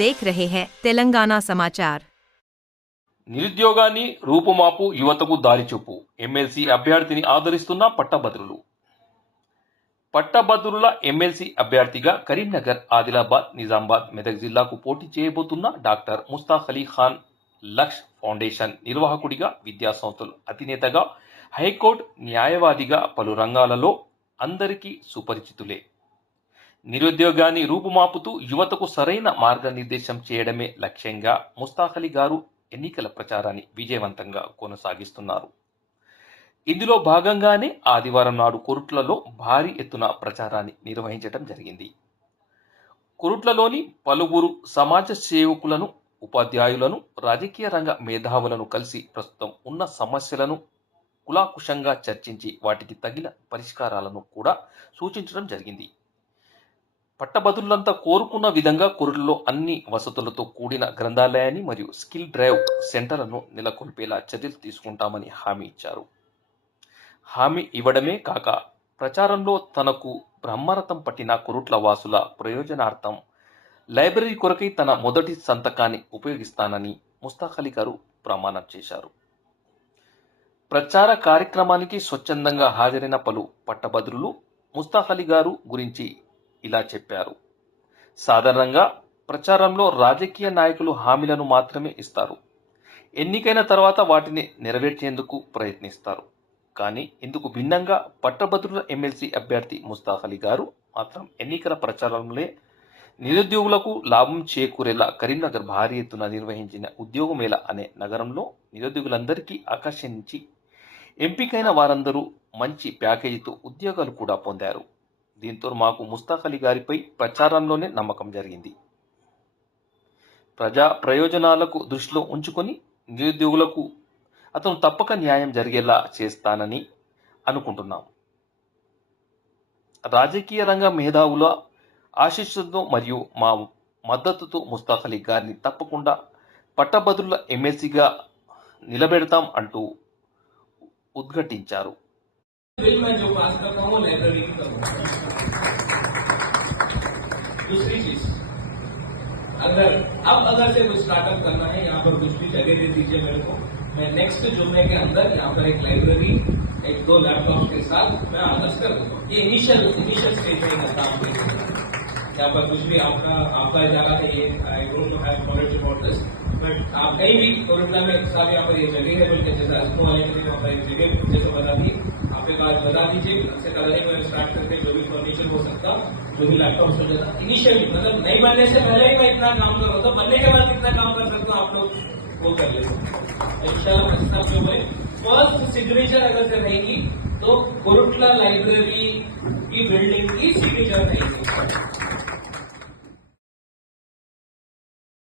देख रहे हैं तेलंगाना समाचार। నిరుద్యోగాన్ని రూపుమాపు యువతకు దారిచూపు ఎమ్మెల్సీ అభ్యర్థిని ఆదరిస్తున్న పట్టభద్రుల ఎమ్మెల్సీ అభ్యర్థిగా కరీంనగర్, ఆదిలాబాద్, నిజామాబాద్, మెదక్ జిల్లాకు పోటీ చేయబోతున్న డాక్టర్ ముస్తాక్ అలీ ఖాన్ లక్ష్ ఫౌండేషన్ నిర్వాహకుడిగా, విద్యాసంస్థల అధినేతగా, హైకోర్టు న్యాయవాదిగా పలు రంగాలలో అందరికీ సుపరిచితులే. నిరుద్యోగాన్ని రూపుమాపుతూ యువతకు సరైన మార్గనిర్దేశం చేయడమే లక్ష్యంగా ముస్తాక్ అలీ గారు ఎన్నికల ప్రచారాన్ని విజయవంతంగా కొనసాగిస్తున్నారు. ఇందులో భాగంగానే ఆదివారం నాడు కొరుట్లలో భారీ ఎత్తున ప్రచారాన్ని నిర్వహించడం జరిగింది. కొరుట్లలోని పలువురు సమాజ సేవకులను, ఉపాధ్యాయులను, రాజకీయ రంగ మేధావులను కలిసి ప్రస్తుతం ఉన్న సమస్యలను కులాకుశంగా చర్చించి వాటికి తగిన పరిష్కారాలను కూడా సూచించడం జరిగింది. పట్టభద్రులంతా కోరుకున్న విధంగా కొరుట్లలో అన్ని వసతులతో కూడిన గ్రంథాలయాన్ని మరియు స్కిల్ డ్రైవ్ సెంటర్లను నెలకొల్పేలా చర్యలు తీసుకుంటామని హామీ ఇచ్చారు. హామీ ఇవ్వడమే కాక ప్రచారంలో తనకు బ్రహ్మరథం పట్టిన కొరుట్ల వాసుల ప్రయోజనార్థం లైబ్రరీ కొరకై తన మొదటి సంతకాన్ని ఉపయోగిస్తానని ముస్తాక్ అలీ గారు ప్రమాణం చేశారు. ప్రచార కార్యక్రమానికి స్వచ్ఛందంగా హాజరైన పలు పట్టభద్రులు ముస్తాక్ అలీ గారు గురించి ఇలా చెప్పారు. సాధారణంగా ప్రచారంలో రాజకీయ నాయకులు హామీలను మాత్రమే ఇస్తారు. ఎన్నికైన తర్వాత వాటిని నెరవేర్చేందుకు ప్రయత్నిస్తారు. కానీ ఇందుకు భిన్నంగా పట్టభద్రుల ఎమ్మెల్సీ అభ్యర్థి ముస్తాక్ అలీ గారు మాత్రం ఎన్నికల ప్రచారంలో నిరుద్యోగులకు లాభం చేకూరేలా కరీంనగర్ భారీ ఎత్తున నిర్వహించిన ఉద్యోగ మేళ అనే నగరంలో నిరుద్యోగులందరికీ ఆకర్షించి ఎంపికైన వారందరూ మంచి ప్యాకేజీతో ఉద్యోగాలు కూడా పొందారు. దీంతో మాకు ముస్తాక్ అలీ గారిపై ప్రచారంలోనే నమ్మకం జరిగింది. ప్రజా ప్రయోజనాలకు దృష్టిలో ఉంచుకొని నిరుద్యోగులకు అతను తప్పక న్యాయం జరిగేలా చేస్తానని అనుకుంటున్నాం. రాజకీయ రంగ మేధావుల ఆశీస్సులతో మరియు మా మద్దతుతో ముస్తాక్ అలీ గారిని తప్పకుండా పట్టభద్రుల ఎమ్మెల్సీగా నిలబెడతాం అంటూ ఉద్ఘాటించారు. दूसरी चीज, अगर से कुछ स्टार्टअप करना है, यहाँ पर कुछ भी जगह दे दीजिए मेरे को। मैं नेक्स्ट जुम्मे के अंदर यहाँ पर एक लाइब्रेरी, 1-2 लैपटॉप के साथ मैं आदर्श कर दूंगा। ये इनिशियल स्टेज है काम के। यहाँ पर कुछ भी आपका जगह है, ये I don't know have knowledge about this, but आप कहीं भी कोरोना में साहब यहाँ पर ये जगह है बोल के जैसा इसको आने के लिए वहाँ पर एक जगह मुझे तो बता दी, आपके पास बता दीजिए, उससे कराने में स्टार्ट करते जो भी फर्नीचर हो सकता, जो भी लैपटॉप हो जाता इनिशियली, मतलब नहीं बनने से पहले ही मैं इतना काम कर रहा था, बनने के बाद कितना काम कर सकता हूँ आप लोग वो कर लेते। इंशाल्लाह जो है फर्स्ट सिग्नेचर अगर से रहेगी तो कोरुटला लाइब्रेरी की बिल्डिंग की सिग्नेचर रहेगी।